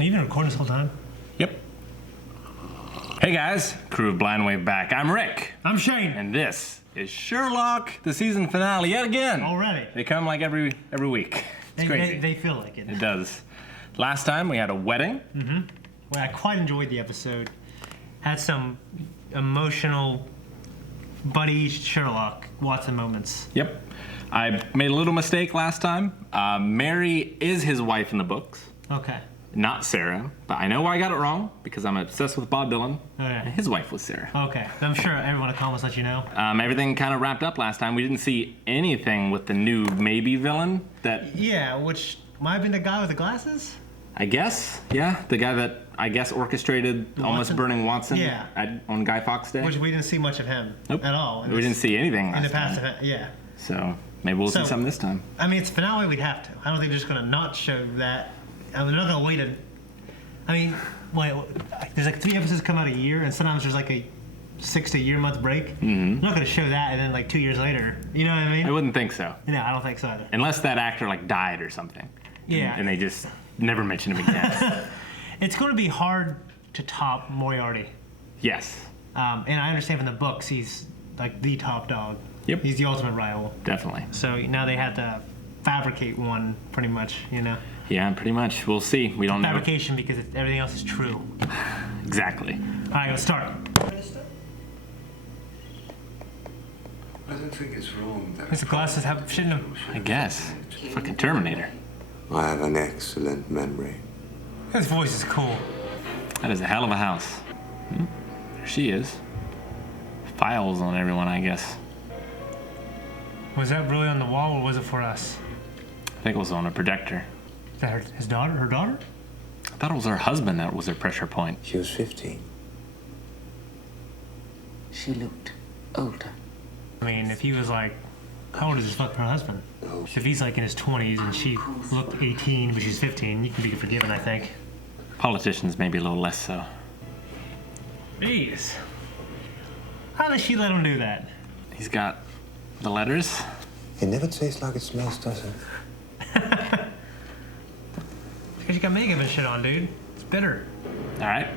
Have you been recording this whole time? Yep. Hey guys, crew of Blind Wave back. I'm Rick. I'm Shane. And this is Sherlock, the season finale yet again. Already. They come like every week. It's crazy. They feel like it. It does. Last time we had a wedding. Mm-hmm. Well, I quite enjoyed the episode. Had some emotional buddy Sherlock Watson moments. Yep. I made a little mistake last time. Mary is his wife in the books. Okay. Not Sarah, but I know why I got it wrong because I'm obsessed with Bob Dylan. Oh, yeah. And his wife was Sarah. Okay. I'm sure everyone at Comics let you know. Everything kind of wrapped up last time. We didn't see anything with the new maybe villain that... Yeah, which might have been the guy with the glasses? I guess, yeah. The guy that, I guess, orchestrated almost burning Watson on Guy Fawkes Day. Which we didn't see much of him at all. We didn't see anything in the last past time. event, yeah. So maybe we'll see something this time. I mean, it's finale, we'd have to. I don't think they're just going to not show that. I mean, they're not going to wait there's like 3 episodes come out a year, and sometimes there's like a 6 to a year month break. Mm-hmm. They're not going to show that, and then like 2 years later, you know what I mean? I wouldn't think so. No, I don't think so either. Unless that actor like died or something. Yeah. And they just never mention him again. It's going to be hard to top Moriarty. Yes. And I understand from the books, he's like the top dog. Yep. He's the ultimate rival. Definitely. So now they had to fabricate one, pretty much, you know? Yeah, pretty much. We'll see. We don't know. Fabrication because everything else is true. Exactly. All right, let's start. I don't think it's wrong that... His glasses shouldn't have... I guess. Fucking Terminator. I have an excellent memory. His voice is cool. That is a hell of a house. There she is. Files on everyone, I guess. Was that really on the wall, or was it for us? I think it was on a projector. Is that his daughter? Her daughter? I thought it was her husband that was her pressure point. She was 15. She looked older. I mean, if he was like, how old is his fucking husband? If he's like in his 20s and she looked 18 but she's 15, you can be forgiven, I think. Politicians maybe a little less so. Jeez. How does she let him do that? He's got the letters. It never tastes like it smells, does it? Because you got makeup and shit on, dude. It's bitter. All right.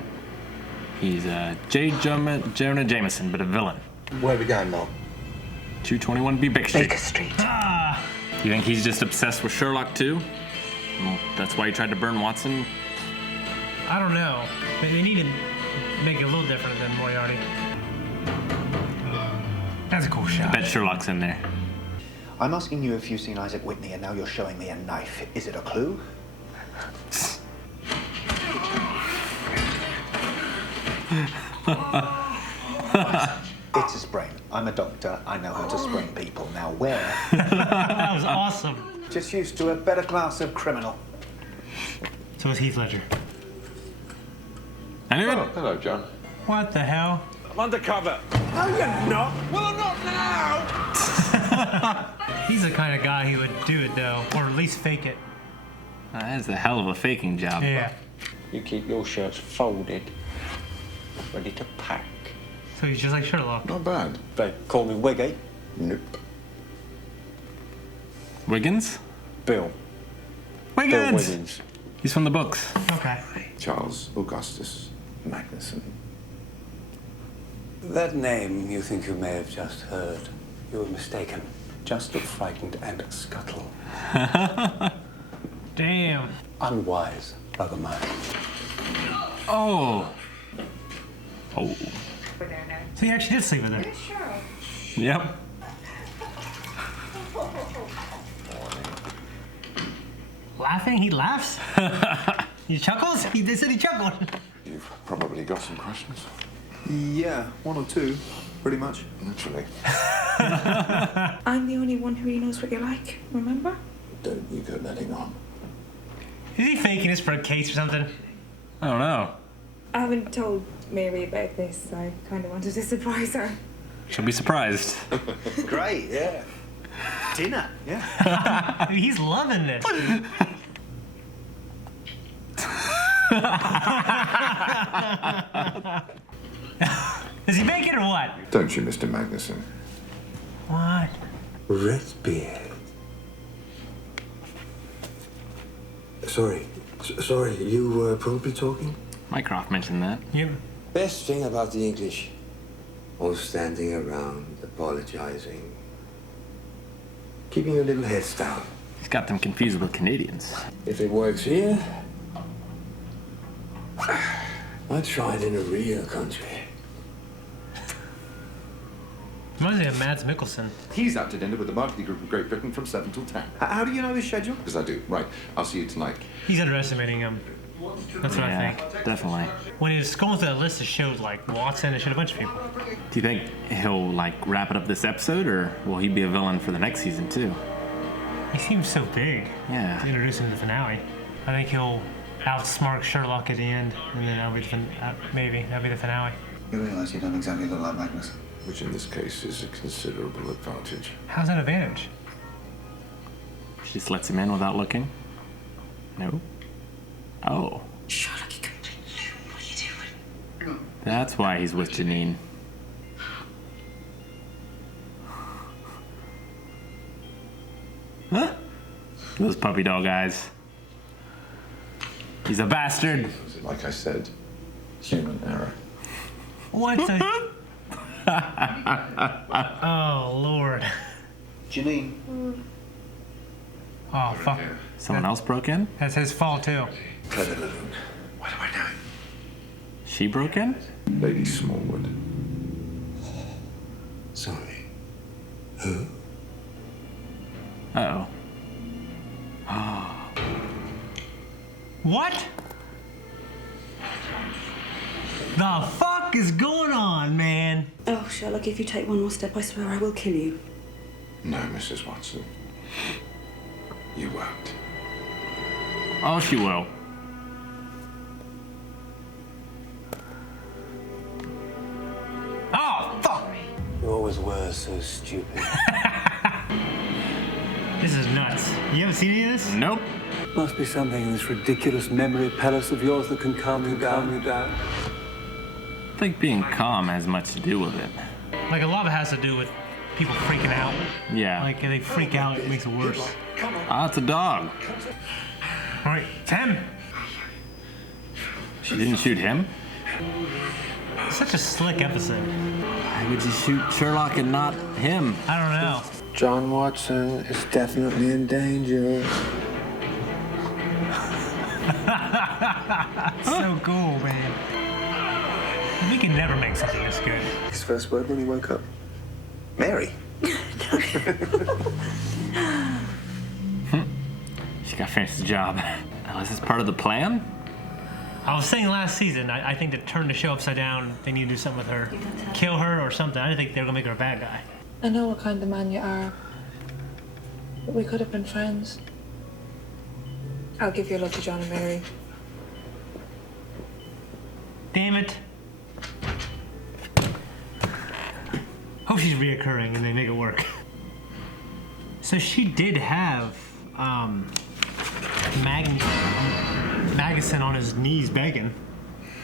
He's J. Jonah Jameson, but a villain. Where are we going, Mom? 221B Baker Street. Baker Street. Ah! You think he's just obsessed with Sherlock too? Well, that's why he tried to burn Watson? I don't know. They need to make it a little different than Moriarty. That's a cool shot. Bet Sherlock's in there. I'm asking you if you've seen Isaac Whitney, and now you're showing me a knife. Is it a clue? It's a sprain. I'm a doctor. I know how to sprain people. Now where? That was awesome. Just used to a better class of criminal. So is Heath Ledger. I knew it. Hello, John. What the hell? I'm undercover. No, you're not. Well, I'm not now. He's the kind of guy who would do it, though. Or at least fake it. That is a hell of a faking job. Yeah. You keep your shirts folded, ready to pack. So he's just like Sherlock. Not bad. They call me Wiggy. Nope. Wiggins? Bill. Bill Wiggins! Wiggins. He's from the books. Okay. Charles Augustus Magnuson. That name you think you may have just heard. You were mistaken. Just look frightened and scuttle. Damn. Unwise, brother mine. Oh. Oh. So he actually did sleep with her. Yep. Laughing? He laughs? He chuckles? They said he chuckled. You've probably got some questions. Yeah, 1 or 2, pretty much. Naturally. I'm the only one who really knows what you're like, remember? Don't you go letting on. Is he faking this for a case or something? I don't know. I haven't told Mary about this, so I kind of wanted to surprise her. She'll be surprised. Great, yeah. Dinner, yeah. He's loving this. Is he making or what? Don't you, Mr. Magnuson? What? Redbeard. Sorry, Sorry, you were probably talking? Mycroft mentioned that. Yep. Best thing about the English. All standing around, apologizing. Keeping your little heads down. He's got them confused with Canadians. If it works here, I'd try it in a real country. Reminds me of Mads Mikkelsen. He's out to dinner with the marketing group of Great Britain from 7 till 10. How do you know his schedule? Because I do. Right. I'll see you tonight. He's underestimating him. That's what I think. Definitely. When he was going through that list of shows like Watson, it showed a bunch of people. Do you think he'll like wrap it up this episode, or will he be a villain for the next season too? He seems so big. Yeah. To introduce him to the finale. I think he'll outsmart Sherlock at the end, and then that'll be the finale. You realise you don't exactly look like Magnus. Which in this case is a considerable advantage. How's that advantage? She just lets him in without looking? No. Oh. Sherlock, you complete loon. What are you doing? That's why he's with Janine. Huh? Those puppy dog eyes. He's a bastard. Like I said, human error. What the? Oh, Lord. Janine. Oh, fuck. Someone else broke in? That's his fault, too. Clever Loon. What am I doing? She broke in? Lady Smallwood. Sorry. Who? Uh-oh. What? The fuck is going on, man? Oh, Sherlock, if you take one more step, I swear I will kill you. No, Mrs. Watson. You won't. Oh, she will. Oh, fuck! You always were so stupid. This is nuts. You haven't seen any of this? Nope. Must be something in this ridiculous memory palace of yours that can calm you down. I think being calm has much to do with it. Like, a lot of it has to do with people freaking out. Yeah. Like, if they freak out, it makes it worse. Ah, it's a dog. All right, it's him. She didn't shoot him? Such a slick episode. Why would you shoot Sherlock and not him? I don't know. John Watson is definitely in danger. So cool, man. We can never make something this good. His first word when he woke up. Mary. She got finished the job. Unless it's part of the plan? I was saying last season, I think to turn the show upside down, they need to do something with her. Kill her or something. I didn't think they were going to make her a bad guy. I know what kind of man you are, but we could have been friends. I'll give your love to John and Mary. Damn it. Hope she's reoccurring and they make it work. So she did have Magnuson on his knees begging,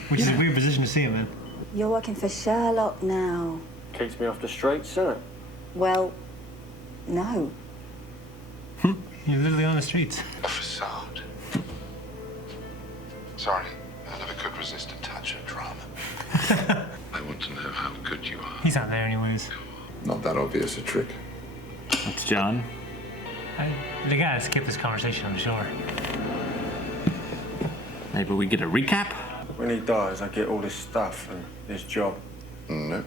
which is a weird position to see him in. You're working for Sherlock now. Keeps me off the streets, doesn't it? Well, no. You're literally on the streets. A facade. Sorry, I never could resist a touch of drama. I want to know how good you are. He's not there anyways. Not that obvious a trick. That's John. They gotta skip this conversation, I'm sure. Maybe we get a recap? When he dies, I get all this stuff and this job. No.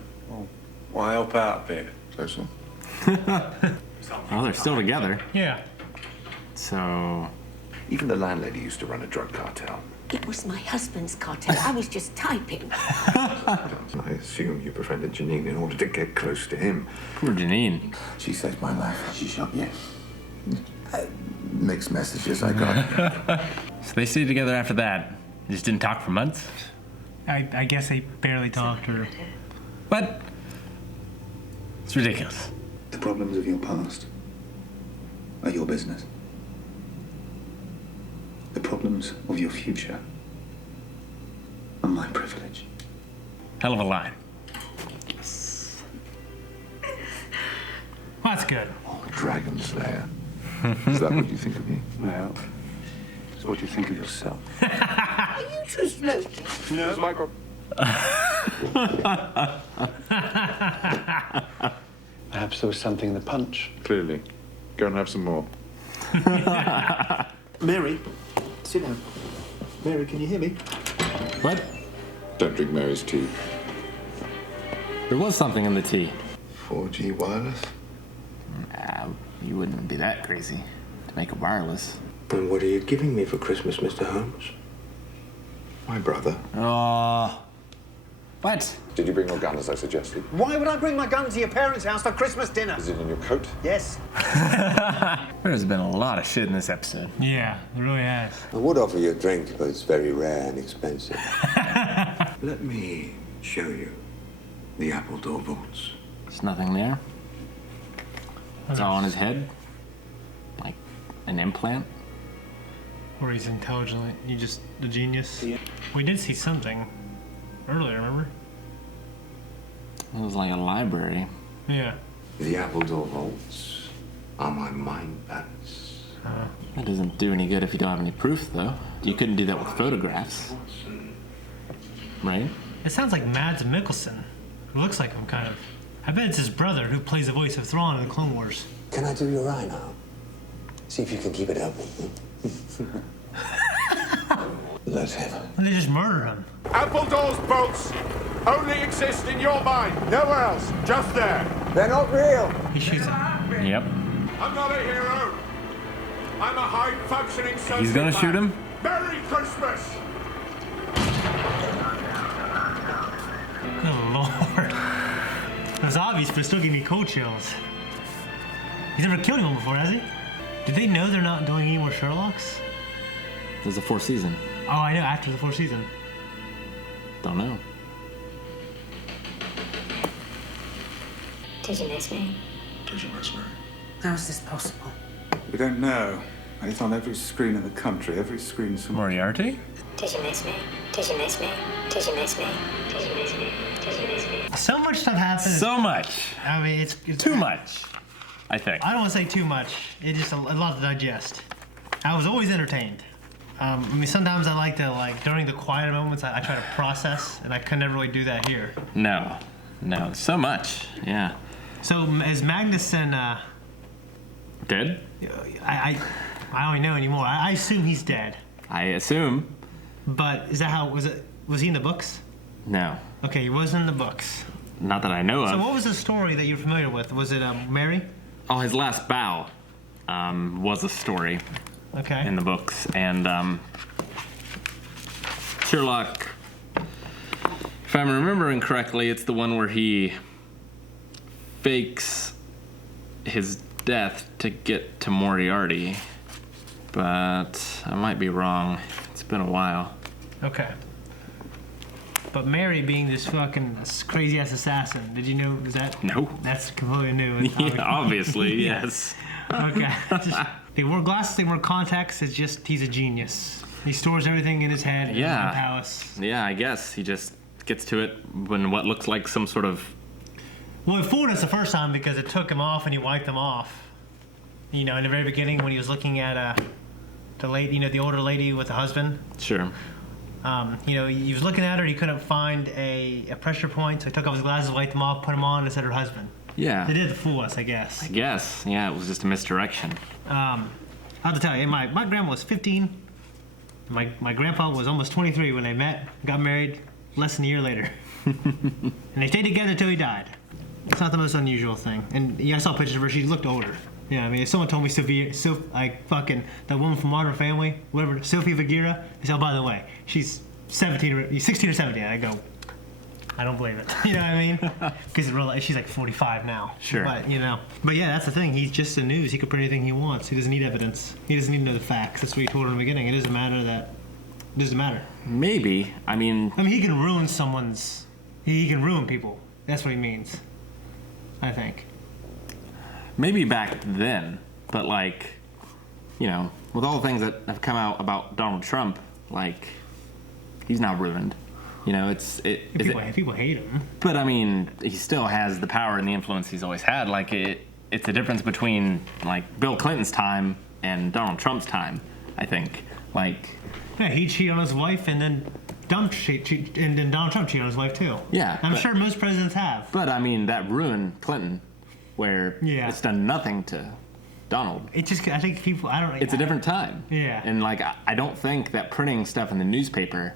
Well, I help out a bit. Closer. Well, they're still together. Yeah. So... Even the landlady used to run a drug cartel. It was my husband's cartel. I was just typing. I assume you befriended Janine in order to get close to him. Poor Janine. She saved my life. She shot you. Mixed messages I got. So they stayed together after that. Just didn't talk for months? I guess they barely talked or... What? It's ridiculous. The problems of your past are your business. The problems of your future are my privilege. Hell of a line. Well, that's good. Dragon Slayer. Is that what you think of me? Well, So what do you think of yourself? Are you just smoking? No, it's Michael. Perhaps there was something in the punch. Clearly. Go and have some more. Mary, sit down. Mary, can you hear me? What? Don't drink Mary's tea. There was something in the tea. 4G wireless? You wouldn't be that crazy to make it wireless. And what are you giving me for Christmas, Mr. Holmes? My brother. What? Did you bring your gun as I suggested? Why would I bring my gun to your parents' house for Christmas dinner? Is it in your coat? Yes. There's been a lot of shit in this episode. Yeah, it really has. I would offer you a drink, but it's very rare and expensive. Let me show you the Appledore vaults. There's nothing there. It's all on his head. Like an implant. Or he's intelligent. You just a genius. Yeah. We did see something earlier, remember? It was like a library. Yeah. The Appledore vaults are my mind palace. That doesn't do any good if you don't have any proof, though. You couldn't do that with photographs. Right? It sounds like Mads Mikkelsen. It looks like him, kind of. I bet it's his brother who plays the voice of Thrawn in the Clone Wars. Can I do your eye now? See if you can keep it open. Let him. And they just murdered him. Appledore's bolts only exist in your mind. Nowhere else. Just there. They're not real. He shoots him. Yep. I'm not a hero. I'm a high-functioning sociopath. He's gonna shoot him? Merry Christmas! Good lord. It was obvious, but it still gave me cold chills. He's never killed anyone before, has he? Did they know they're not doing any more Sherlocks? There's a fourth season. Oh, I know, after the fourth season. Don't know. Did you miss me? Did you miss me? How is this possible? We don't know. It's on every screen in the country, every screen somewhere. Moriarty? Did you miss me? Did you miss me? Did you miss me? Did you miss me? Did you miss me? So much stuff happens. So much. I mean, it's Too much, I think. I don't want to say too much. It's just a lot to digest. I was always entertained. I mean, sometimes I like to, during the quieter moments, I try to process, and I could never really do that here. No. So much. Yeah. So, is Magnuson, Dead? I don't even know anymore. I assume he's dead. I assume. But is that how, was he in the books? No. Okay, he wasn't in the books. Not that I know of. So what was the story that you're familiar with? Was it Mary? Oh, His Last Vow was a story Okay. in the books. And Sherlock, if I'm remembering correctly, it's the one where he fakes his death to get to Moriarty. But I might be wrong. It's been a while. Okay. But Mary being this fucking crazy ass assassin, did you know that? No. That's completely new. Yeah, obviously, yes. Okay. They wore glasses, they wore contacts. It's just, he's a genius. He stores everything in his head in Yeah. the palace. Yeah, I guess he just gets to it when what looks like some sort of... Well, it fooled us the first time because it took him off and he wiped them off. You know, in the very beginning when he was looking at the older lady with the husband. Sure. He was looking at her, he couldn't find a pressure point, so he took off his glasses, wiped them off, put them on, and said her husband. Yeah. They did fool us, I guess. I guess. Yeah, it was just a misdirection. I have to tell you, my grandma was 15. My grandpa was almost 23 when they met, got married less than a year later. And they stayed together till he died. It's not the most unusual thing. And yeah, I saw pictures of her, she looked older. Yeah, I mean, if someone told me that woman from Modern Family, whatever, Sophie Vergara, they said, oh, by the way, she's 16 or 17. I go, I don't believe it. You know what I mean? Because she's like 45 now. Sure. But yeah, that's the thing. He's just the news. He could put anything he wants. He doesn't need evidence. He doesn't need to know the facts. That's what he told her in the beginning. It doesn't matter. Maybe. I mean, he can ruin he can ruin people. That's what he means. I think. maybe back then, but with all the things that have come out about Donald Trump, he's now ruined. People hate him. But I mean, he still has the power and the influence he's always had. It's the difference between Bill Clinton's time and Donald Trump's time, I think. Like, Yeah, he cheated on his wife and then and then Donald Trump cheated on his wife too. yeah. I'm but- sure most presidents have. But I mean, that ruined Clinton, where Yeah. it's done nothing to Donald. It just, I think people, I don't. It's a different time. Yeah. And like, I don't think that printing stuff in the newspaper,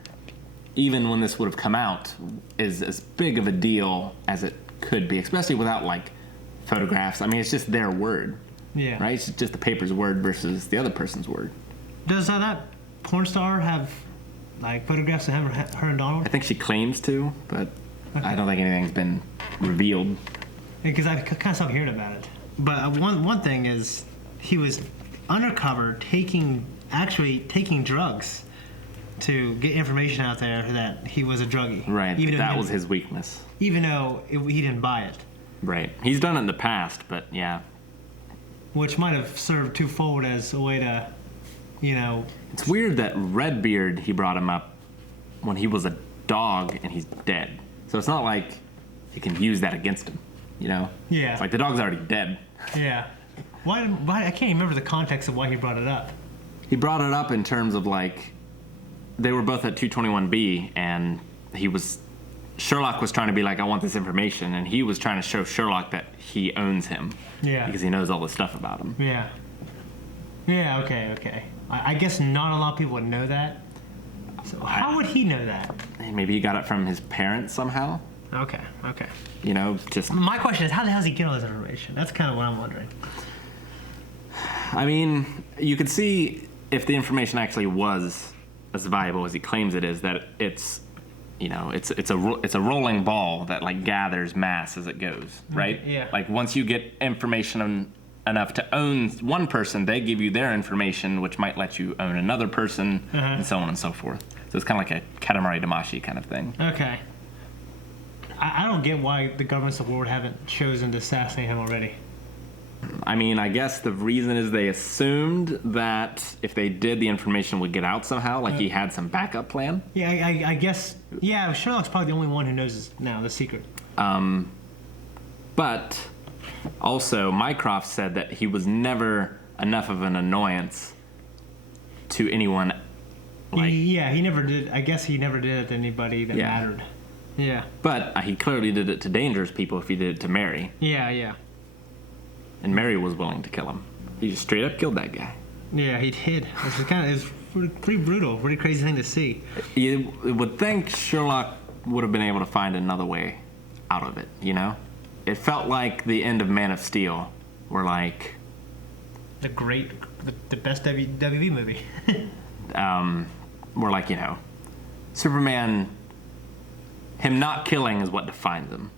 even when this would have come out, is as big of a deal as it could be, especially without like photographs. I mean, it's just their word, Yeah. right? It's just the paper's word versus the other person's word. Does that porn star have like photographs of him, her and Donald? I think she claims to, but I don't think anything's been revealed. Because I kind of stopped hearing about it. But one thing is, he was undercover actually taking drugs to get information out there that he was a druggie. Right. Even though That was his weakness. Even though he didn't buy it. Right. He's done it in the past, but yeah. Which might have served twofold as a way to, It's weird that Redbeard, he brought him up when he was a dog and he's dead. So it's not like you can use that against him, Yeah. It's like the dog's already dead. Yeah. Why? I can't remember the context of why he brought it up. He brought it up in terms of like, they were both at 221B and Sherlock was trying to be like, I want this information, and he was trying to show Sherlock that he owns him. Yeah. Because he knows all this stuff about him. Yeah. Yeah, okay. I guess not a lot of people would know that. So how would he know that? Maybe he got it from his parents somehow. Okay. Just... My question is, how the hell does he get all this information? That's kind of what I'm wondering. I mean, you could see if the information actually was as valuable as he claims it is, that it's a rolling ball that like gathers mass as it goes, right? Yeah. Like once you get information enough to own one person, they give you their information, which might let you own another person, and so on and so forth. So it's kind of like a Katamari Damacy kind of thing. Okay. I don't get why the governments of the world haven't chosen to assassinate him already. I mean, I guess the reason is they assumed that if they did, the information would get out somehow, like he had some backup plan. Yeah, I guess. Yeah, Sherlock's probably the only one who knows now the secret. But also, Mycroft said that he was never enough of an annoyance to anyone. He never did. I guess he never did it to anybody that mattered. Yeah. But he clearly did it to dangerous people if he did it to Mary. Yeah. And Mary was willing to kill him. He just straight up killed that guy. Yeah, he did. It was pretty brutal, pretty crazy thing to see. You would think Sherlock would have been able to find another way out of it, It felt like the end of Man of Steel, where like... The best WB movie. Where like, Superman, him not killing is what defines him.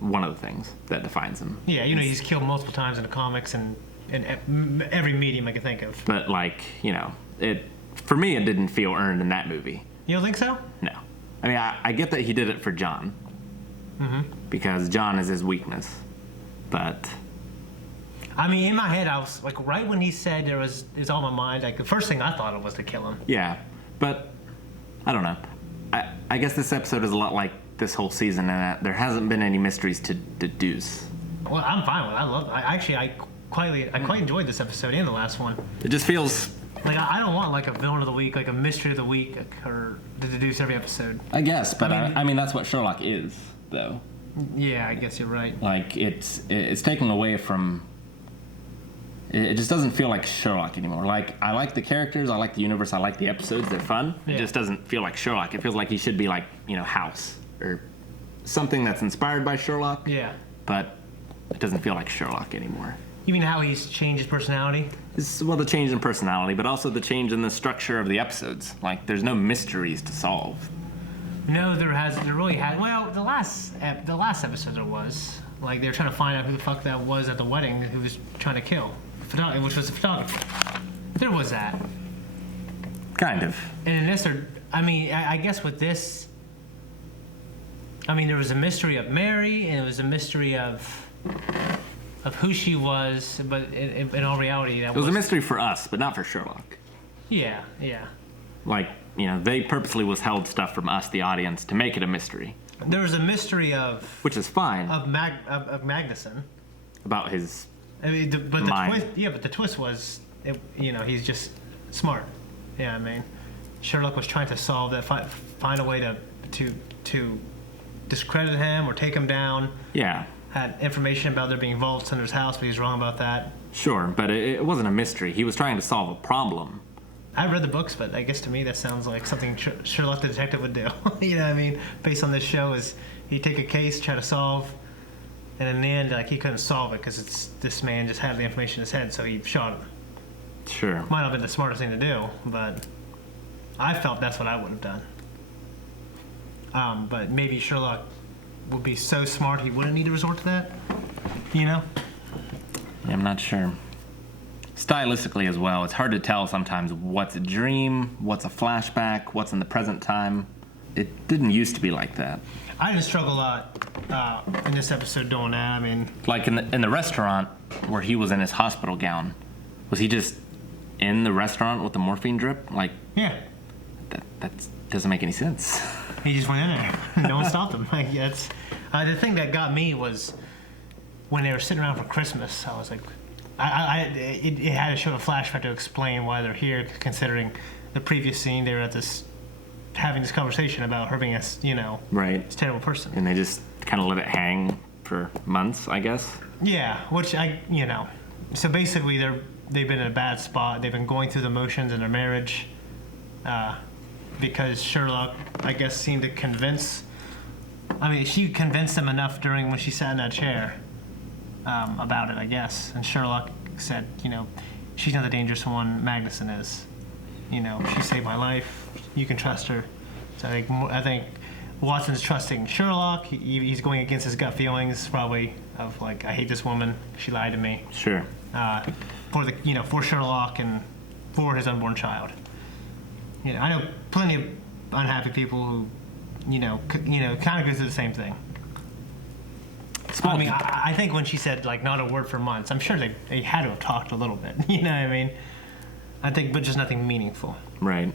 One of the things that defines him. Yeah, he's killed multiple times in the comics and in every medium I can think of. But like, for me, it didn't feel earned in that movie. You don't think so? No. I mean, I get that he did it for John. Because John is his weakness. But... I mean, in my head, I was like, right when he said it's on my mind, like the first thing I thought of was to kill him. Yeah, but I don't know. I guess this episode is a lot like this whole season, and there hasn't been any mysteries to deduce. Well, I'm fine with it. I quite enjoyed this episode and the last one. It just feels like I don't want like a villain of the week, like a mystery of the week, or to deduce every episode. I guess, but I mean that's what Sherlock is, though. Yeah, I guess you're right. Like it's taken away from. It just doesn't feel like Sherlock anymore. Like, I like the characters, I like the universe, I like the episodes, they're fun. Yeah. It just doesn't feel like Sherlock. It feels like he should be like, House, or something that's inspired by Sherlock. Yeah. But it doesn't feel like Sherlock anymore. You mean how he's changed his personality? Well, the change in personality, but also the change in the structure of the episodes. Like, there's no mysteries to solve. No, there really has. Well, the last episode there was. Like, they were trying to find out who the fuck that was at the wedding who was trying to kill. Which was the photographer. There was that. Kind of. And in this, I guess with this, there was a mystery of Mary, and it was a mystery of who she was, but in all reality, it was a mystery for us, but not for Sherlock. Yeah. Like, they purposely withheld stuff from us, the audience, to make it a mystery. There was a mystery of... Which is fine. Of Magnuson. About his... but the twist was, he's just smart. Yeah, I mean, Sherlock was trying to solve that, find a way to discredit him or take him down. Yeah. Had information about there being vaults under his house, but he was wrong about that. Sure, but it wasn't a mystery. He was trying to solve a problem. I read the books, but I guess to me that sounds like something Sherlock the detective would do. You know what I mean? Based on this show, is he'd take a case, try to solve, and in the end, like, he couldn't solve it because this man just had the information in his head, so he shot him. Sure. Might not have been the smartest thing to do, but I felt that's what I would have done. But maybe Sherlock would be so smart he wouldn't need to resort to that. You know? Yeah, I'm not sure. Stylistically as well, it's hard to tell sometimes what's a dream, what's a flashback, what's in the present time. It didn't used to be like that. I didn't struggle a lot in this episode doing that. I mean, like in the restaurant where he was in his hospital gown, was he just in the restaurant with the morphine drip? Like, yeah, that doesn't make any sense. He just went in there. No one stopped him. Like, that's the thing that got me was when they were sitting around for Christmas. I was like, it had to show a flashback to explain why they're here, considering the previous scene they were at having this conversation about her being right, this terrible person, and they just kind of let it hang for months, I guess. Yeah, which so basically they've been in a bad spot. They've been going through the motions in their marriage, because Sherlock, I guess, seemed to convince. I mean, she convinced him enough when she sat in that chair. About it, I guess. And Sherlock said, she's not the dangerous one, Magnuson is. She saved my life. You can trust her. So I think Watson's trusting Sherlock. He's going against his gut feelings, probably, of like, I hate this woman. She lied to me. Sure. For Sherlock and for his unborn child. I know plenty of unhappy people who, kind of go through the same thing. I mean, I think when she said, like, not a word for months, I'm sure they had to have talked a little bit. You know what I mean? I think, but just nothing meaningful. Right.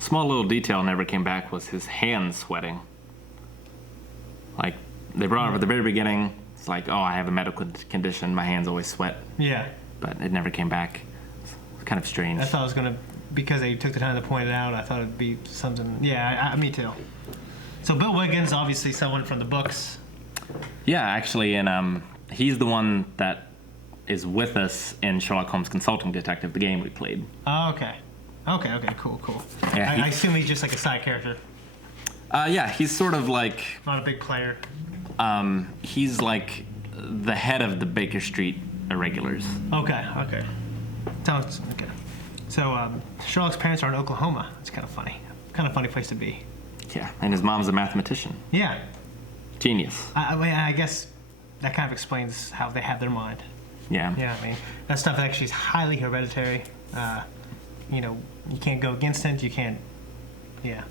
Small little detail never came back was his hands sweating. Like, they brought it up at the very beginning. It's like, oh, I have a medical condition. My hands always sweat. Yeah. But it never came back. It's kind of strange. I thought it was going to, because they took the time to point it out, I thought it'd be something. Yeah, me too. So Bill Wiggins, obviously someone from the books. Yeah, actually, and he's the one that is with us in Sherlock Holmes Consulting Detective, the game we played. Oh, okay. Okay, cool. Yeah, I assume he's just like a side character. Yeah, he's sort of like... Not a big player. He's like the head of the Baker Street Irregulars. Okay. So, Sherlock's parents are in Oklahoma. It's kind of funny. Kind of funny place to be. Yeah, and his mom's a mathematician. Yeah. Genius. I guess that kind of explains how they have their mind. Yeah. Yeah, I mean, that stuff actually is highly hereditary. You can't go against it. You can't. Yeah.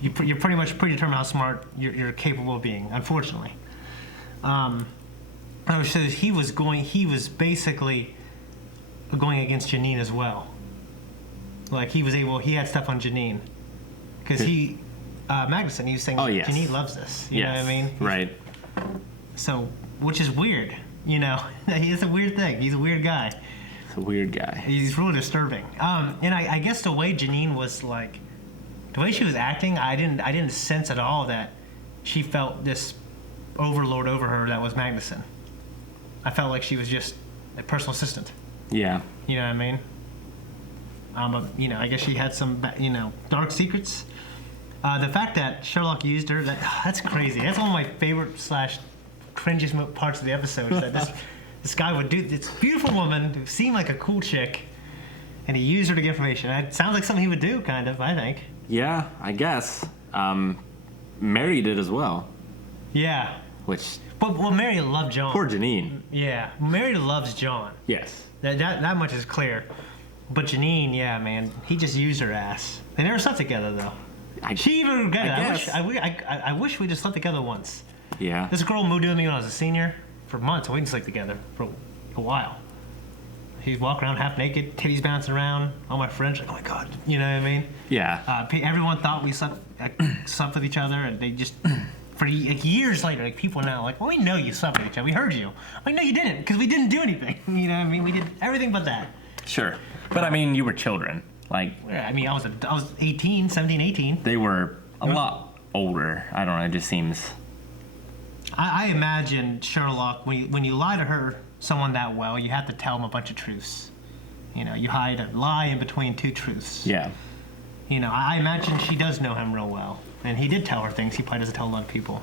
You're pretty much predetermined how smart you're capable of being, unfortunately. So he was basically going against Janine as well. Like, he had stuff on Janine. Because Magnuson, he was saying, yes. Janine loves this. You know what I mean? Right. So, which is weird, It's a weird thing. He's a weird guy. He's a weird guy. He's really disturbing. And I guess the way Janine was, like, the way she was acting, I didn't sense at all that she felt this overlord over her that was Magnuson. I felt like she was just a personal assistant. Yeah. You know what I mean? I guess she had some, dark secrets. The fact that Sherlock used her, that's crazy. That's one of my favorite / cringiest parts of the episode. Is that this guy would do this beautiful woman who seemed like a cool chick, and he used her to get information. It sounds like something he would do, kind of, I think. Yeah, I guess. Mary did as well. Yeah. But Mary loved John. Poor Janine. Yeah, Mary loves John. Yes. That much is clear. But Janine, yeah, man, he just used her ass. They never slept together, though. She even regretted it. I wish we just slept together once. Yeah. This girl moved in with me when I was a senior for months. We didn't sleep together for a while. He's walking around half naked, titties bouncing around. All my friends are like, oh my God, you know what I mean? Yeah. Everyone thought we slept with each other, and they just, for years later, like, people now, like, well, we know you slept with each other. We heard you. Like, no, you didn't, because we didn't do anything. You know what I mean? We did everything but that. Sure. But I mean, you were children. Like, Yeah, I mean, I was 18, 17, 18. they were a lot older. I don't know. It just seems. I imagine Sherlock, when you lie to someone that well, you have to tell them a bunch of truths. You know, you hide a lie in between two truths. Yeah. You know, I imagine she does know him real well. And he did tell her things he probably doesn't tell a lot of people.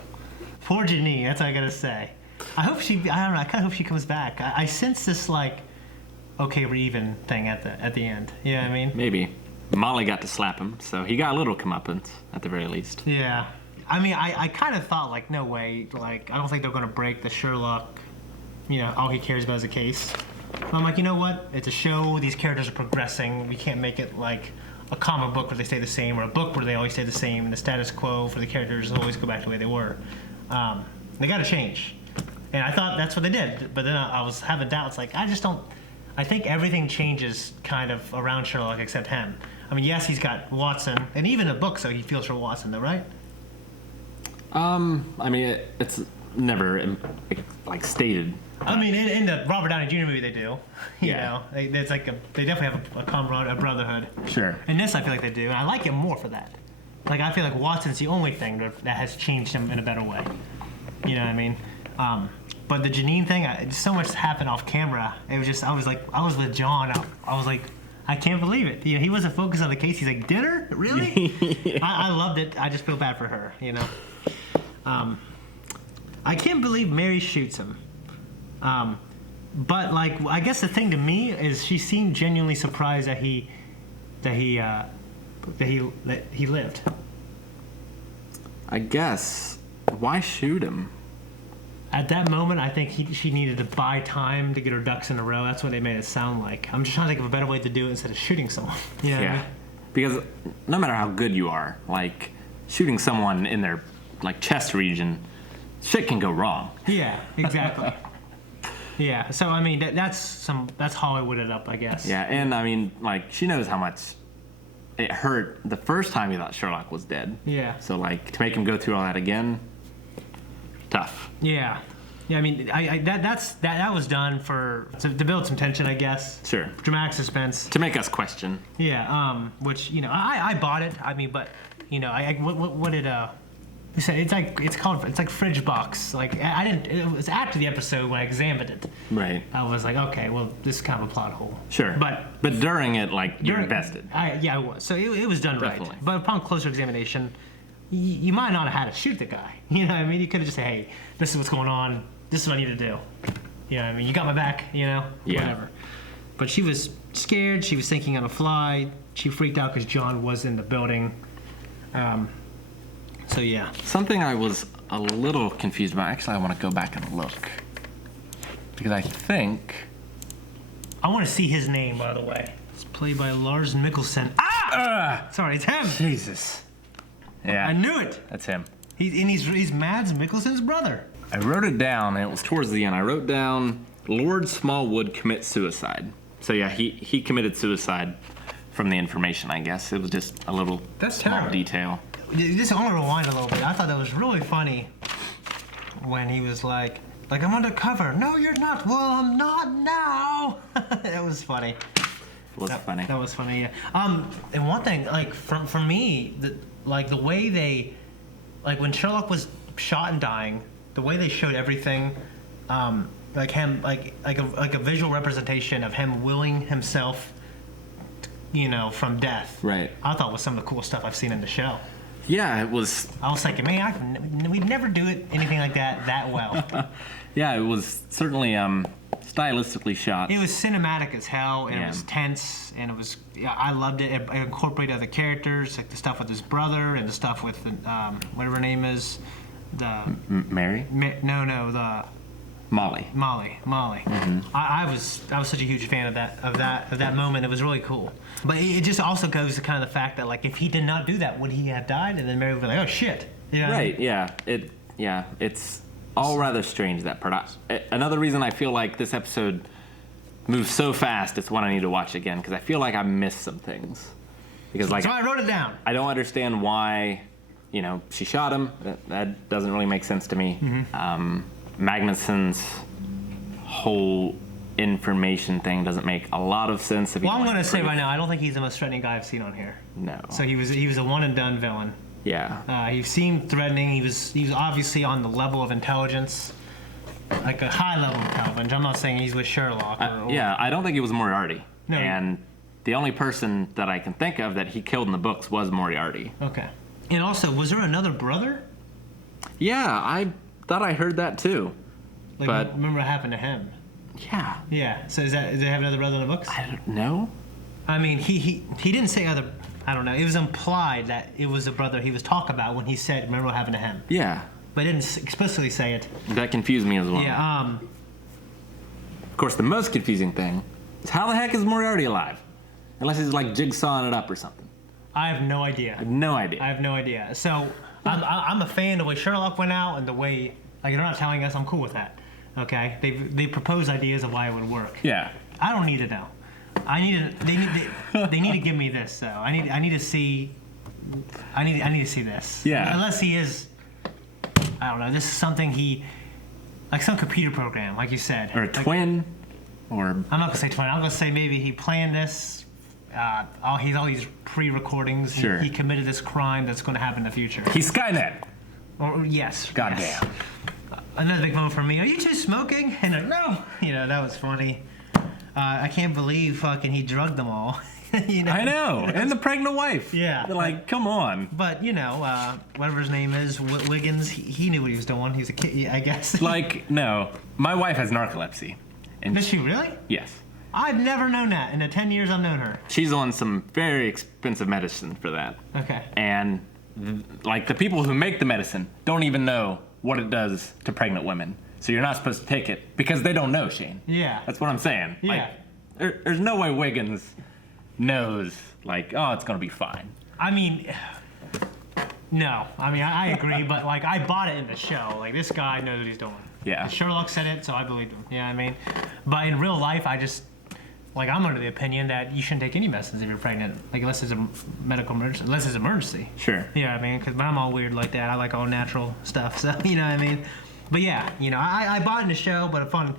Poor Janine, that's what I gotta say. I don't know, I kind of hope she comes back. I sense this, like, okay, we're even thing at the end. You know what I mean? Maybe. Molly got to slap him, so he got a little comeuppance, at the very least. Yeah. I mean, I kind of thought, like, no way. Like, I don't think they're going to break the Sherlock, you know, all he cares about is a case. But I'm like, you know what? It's a show. These characters are progressing. We can't make it like a comic book where they stay the same, or a book where they always stay the same, and the status quo for the characters always go back to the way they were. They got to change. And I thought that's what they did. But then I was having doubts. Like, I think everything changes kind of around Sherlock except him. I mean, yes, he's got Watson, and even in the book, so he feels for Watson, though, right? I mean, it's never, like, stated. I mean, in the Robert Downey Jr. movie, they do. You know, it's like they definitely have a camaraderie, a brotherhood. Sure. In this, I feel like they do, and I like it more for that. Like, I feel like Watson's the only thing that has changed him in a better way. You know what I mean? But the Janine thing, so much happened off camera. It was just, I was with John. I was like, I can't believe it. You know, he wasn't focused on the case. He's like, dinner? Really? Yeah. I loved it. I just feel bad for her, you know? I can't believe Mary shoots him. But, like, I guess the thing to me is she seemed genuinely surprised that he lived. I guess. Why shoot him? At that moment, I think she needed to buy time to get her ducks in a row. That's what they made it sound like. I'm just trying to think of a better way to do it instead of shooting someone. You know what I mean? Because no matter how good you are, like, shooting someone in their, like, chest region, shit can go wrong. Yeah, exactly. Yeah, so, I mean, that's Hollywooded up, I guess. Yeah, and, I mean, like, she knows how much it hurt the first time he thought Sherlock was dead. Yeah. So, like, to make him go through all that again, tough. Yeah. Yeah, I mean, that was done to build some tension, I guess. Sure. Dramatic suspense. To make us question. Yeah, which, you know, I bought it. I mean, but, you know, what did, you said it's like Fridge Box. Like, I didn't, it was after the episode when I examined it. Right. I was like, okay, well, this is kind of a plot hole. Sure. But during it, like, you're invested. Yeah, I was. So it was done Definitely. right. But upon closer examination, you might not have had to shoot the guy. You know what I mean? You could have just said, hey, this is what's going on. This is what I need to do. You know what I mean? You got my back, you know? Yeah. Whatever. But she was scared. She was thinking on the fly. She freaked out because John was in the building. So, yeah. Something I was a little confused about. Actually, I want to go back and look. Because I think... I want to see his name, by the way. It's played by Lars Mikkelsen. Ah! Sorry, it's him. Jesus. Yeah. I knew it. That's him. He's Mads Mikkelsen's brother. I wrote it down, and it was towards the end. I wrote down, Lord Smallwood commits suicide. So, yeah, he committed suicide from the information, I guess. It was just a little small detail. Just, I want to rewind a little bit. I thought that was really funny when he was like, I'm undercover. No, you're not. Well, I'm not now. That was funny. Funny. That was funny, yeah. And one thing, like, for me, the way they, like, when Sherlock was shot and dying, the way they showed everything, like him, like a visual representation of him willing himself, you know, from death. Right. I thought was some of the cool stuff I've seen in the show. Yeah, it was. I was thinking, man, we'd never do anything like that well. Yeah, it was certainly stylistically shot. It was cinematic as hell, and it was tense, and it was. Yeah, I loved it. It incorporated other characters, like the stuff with his brother and the stuff with whatever her name is, the Mary. The Molly. Mm-hmm. I was such a huge fan of that moment. It was really cool. But it just also goes to kind of the fact that, like, if he did not do that, would he have died? And then Mary would be like, oh shit. You know what I mean? Yeah. It's all rather strange, that part. Another reason I feel like this episode moves so fast, it's one I need to watch again, because I feel like I missed some things. Because, like, so I wrote it down. I don't understand why, you know, she shot him. That doesn't really make sense to me. Mm-hmm. Magnuson's whole information thing doesn't make a lot of sense. If Well, I'm gonna say right now, I don't think he's the most threatening guy I've seen on here. No. So he was a one and done villain. Yeah. He seemed threatening. He was obviously on the level of intelligence, like a high level of intelligence. I'm not saying he's with Sherlock. Yeah, I don't think it was Moriarty. No. And the only person that I can think of that he killed in the books was Moriarty. Okay. And also, was there another brother? Yeah, I thought I heard that too. Like, but remember what happened to him? Yeah. Yeah. So did they have another brother in the books? I don't know. I mean, he didn't say other. I don't know. It was implied that it was a brother he was talking about when he said, "Remember what happened to him." Yeah. But didn't explicitly say it. That confused me as well. Yeah. Of course, the most confusing thing is how the heck is Moriarty alive? Unless he's like jigsawing it up or something. I have no idea. I have no idea. I have no idea. So I'm a fan of the way Sherlock went out and the way, like, they're not telling us. I'm cool with that. Okay. They propose ideas of why it would work. Yeah. I don't need to know. They need to give me this. So I need to see. I need to see this. Yeah. Unless he is. I don't know. This is something like some computer program, like you said. Or a twin. Or I'm not gonna say twin. I'm gonna say maybe he planned this. All these pre-recordings. Sure. He committed this crime that's going to happen in the future. He's Skynet. Or yes. Goddamn. Yes. Another big moment for me. Are you two smoking? And like, no. That was funny. I can't believe fucking he drugged them all. I know. And the pregnant wife. Yeah. They're like, come on. But whatever his name is, Wiggins, he knew what he was doing. He was a kid, I guess. Like, no. My wife has narcolepsy. And Does she really? Yes. I've never known that in the 10 years I've known her. She's on some very expensive medicine for that. Okay. And like the people who make the medicine don't even know what it does to pregnant women. So you're not supposed to take it because they don't know, Shane. Yeah. That's what I'm saying. Yeah. Like, there's no way Wiggins knows, like, oh, it's going to be fine. I mean, no. I mean, I agree, but like I bought it in the show. Like this guy knows what he's doing. Yeah. Sherlock said it, so I believed him. Yeah, I mean, but in real life, I'm under the opinion that you shouldn't take any medicines if you're pregnant, like unless it's a medical emergency, unless it's an emergency. Sure. Yeah, I mean, because I'm all weird like that. I like all natural stuff, so you know what I mean. But yeah, I bought it in the show, but fun.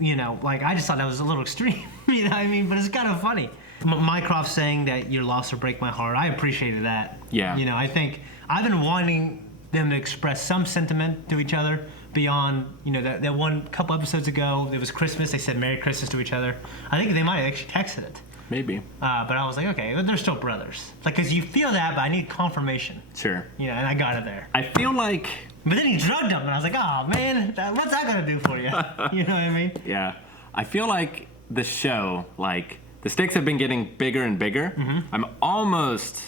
Like I just thought that was a little extreme. You know what I mean? But it's kind of funny. Mycroft saying that your loss will break my heart. I appreciated that. Yeah. I think I've been wanting them to express some sentiment to each other beyond, that one couple episodes ago, it was Christmas, they said Merry Christmas to each other. I think they might have actually texted it. Maybe. But I was like, okay, but they're still brothers. Like, because you feel that, but I need confirmation. Sure. And I got it there. I feel like... But then he drugged him, and I was like, oh, man, what's that going to do for you? You know what I mean? Yeah. I feel like the show, like, the stakes have been getting bigger and bigger. Mm-hmm. I'm almost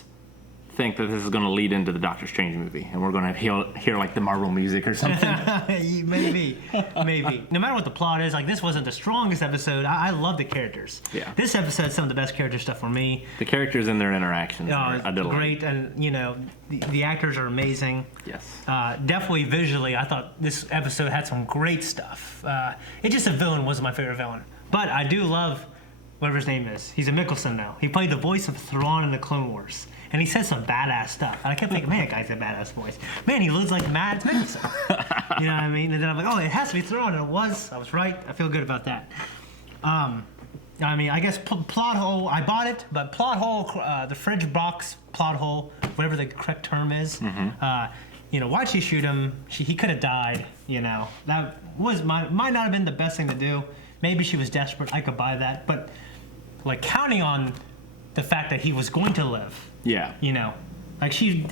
think that this is going to lead into the Doctor Strange movie, and we're going to hear like the Marvel music or something. Maybe. No matter what the plot is, like this wasn't the strongest episode. I love the characters. Yeah. This episode had some of the best character stuff for me. The characters and their interactions are a delight. Great, and the actors are amazing. Yes. Definitely visually, I thought this episode had some great stuff. It's just a villain wasn't my favorite villain, but I do love whatever his name is. He's a Mickelson now. He played the voice of Thrawn in the Clone Wars. And he said some badass stuff. And I kept thinking, man, that guy's a badass voice. Man, he looks like Mads Mikkelsen. You know what I mean? And then I'm like, oh, it has to be Thrawn. And it was. I was right. I feel good about that. I mean, I guess plot hole, I bought it. But plot hole, the fridge box plot hole, whatever the correct term is. Mm-hmm. Why'd she shoot him? He could have died. That might not have been the best thing to do. Maybe she was desperate. I could buy that. But like counting on the fact that he was going to live. Yeah. Like she.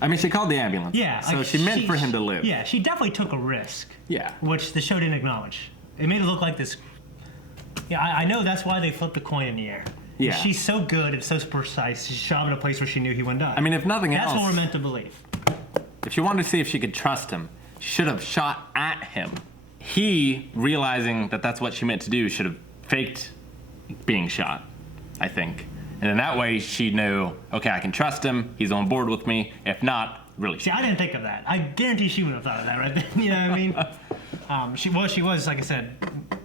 I mean, she called the ambulance. Yeah. So like she meant for him to live. Yeah, she definitely took a risk. Yeah. Which the show didn't acknowledge. It made it look like this. Yeah, I know that's why they flipped the coin in the air. Yeah. She's so good and so precise. She shot him in a place where she knew he wouldn't die. I mean, if nothing else. That's what we're meant to believe. If she wanted to see if she could trust him, she should have shot at him. He, realizing that that's what she meant to do, should have faked being shot, I think. And then that way she knew, okay, I can trust him. He's on board with me. If not, really. See, I didn't think of that. I guarantee she would have thought of that right then. You know what I mean? She was, like I said,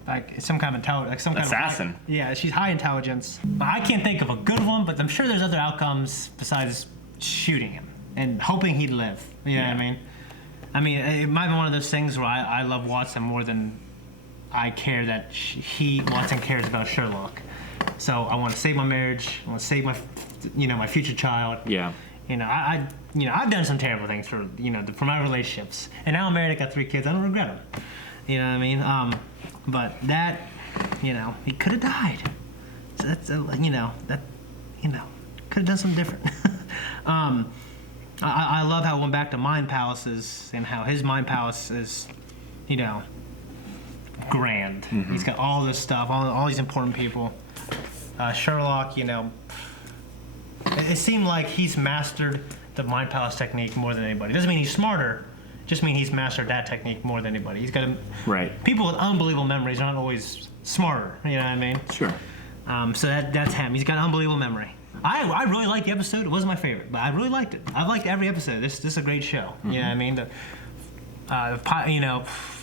like some kind of assassin. Yeah, she's high intelligence. I can't think of a good one, but I'm sure there's other outcomes besides shooting him and hoping he'd live. You know what I mean? I mean, it might be one of those things where I love Watson more than I care that Watson cares about Sherlock. So I want to save my marriage. I want to save my, my future child. Yeah. I've done some terrible things for my relationships, and now I'm married. I got 3 kids. I don't regret them. You know what I mean? But that, he could have died. So that's could have done something different. I love how it went back to mind palaces and how his mind palace is, grand. Mm-hmm. He's got all this stuff, all these important people. Sherlock, it seemed like he's mastered the mind palace technique more than anybody. Doesn't mean he's smarter, just mean he's mastered that technique more than anybody. He's got people with unbelievable memories aren't always smarter. You know what I mean? Sure. So that's him. He's got unbelievable memory. I really liked the episode. It wasn't my favorite, but I really liked it. I liked every episode. This is a great show. Mm-hmm. You know what I mean?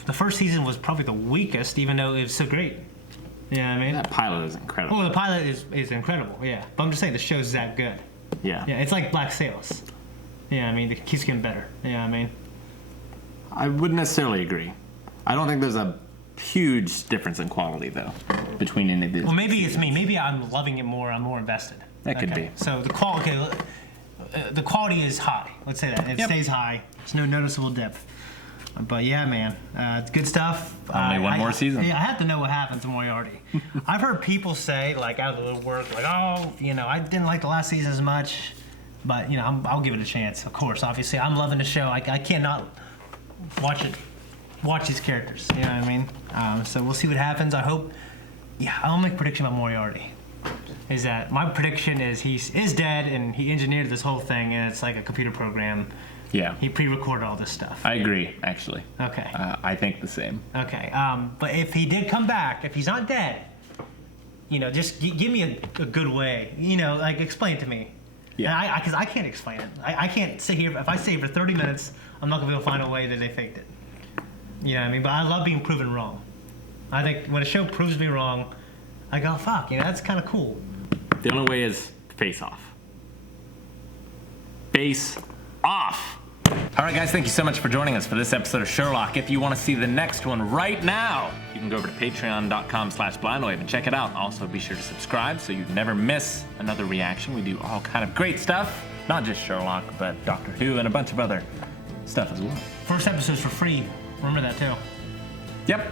The first season was probably the weakest, even though it was so great. You know what I mean? That pilot is incredible. Oh, the pilot is incredible, yeah. But I'm just saying the show's that good. Yeah. Yeah, it's like Black Sails. Yeah, I mean, it keeps getting better. You know what I mean? I wouldn't necessarily agree. I don't think there's a huge difference in quality, though, between any of these. Well, maybe it's me. Maybe I'm loving it more. I'm more invested. That could be. So the quality is high. Let's say that. It stays high. There's no noticeable dip. But yeah, man, it's good stuff. Only one more season. Yeah, I have to know what happens to Moriarty. I've heard people say, like, out of the woodwork, like, I didn't like the last season as much, but I'll give it a chance. Of course, obviously, I'm loving the show. I cannot watch these characters. You know what I mean? So we'll see what happens. I hope. Yeah, I'll make a prediction about Moriarty. Is that my prediction is he is dead and he engineered this whole thing and it's like a computer program. Yeah. He pre-recorded all this stuff. I agree, actually. Okay. I think the same. Okay. But if he did come back, if he's not dead, just give me a good way. Like explain it to me. Yeah. Because I can't explain it. I can't sit here. If I stay for 30 minutes, I'm not gonna be able to find a way that they faked it. You know what I mean? But I love being proven wrong. I think when a show proves me wrong, I go, fuck. That's kind of cool. The only way is face off. Face off. All right, guys, thank you so much for joining us for this episode of Sherlock. If you want to see the next one right now, you can go over to patreon.com/blindwave and check it out. Also, be sure to subscribe so you never miss another reaction. We do all kind of great stuff, not just Sherlock, but Doctor Who and a bunch of other stuff as well. First episode's for free. Remember that, too. Yep.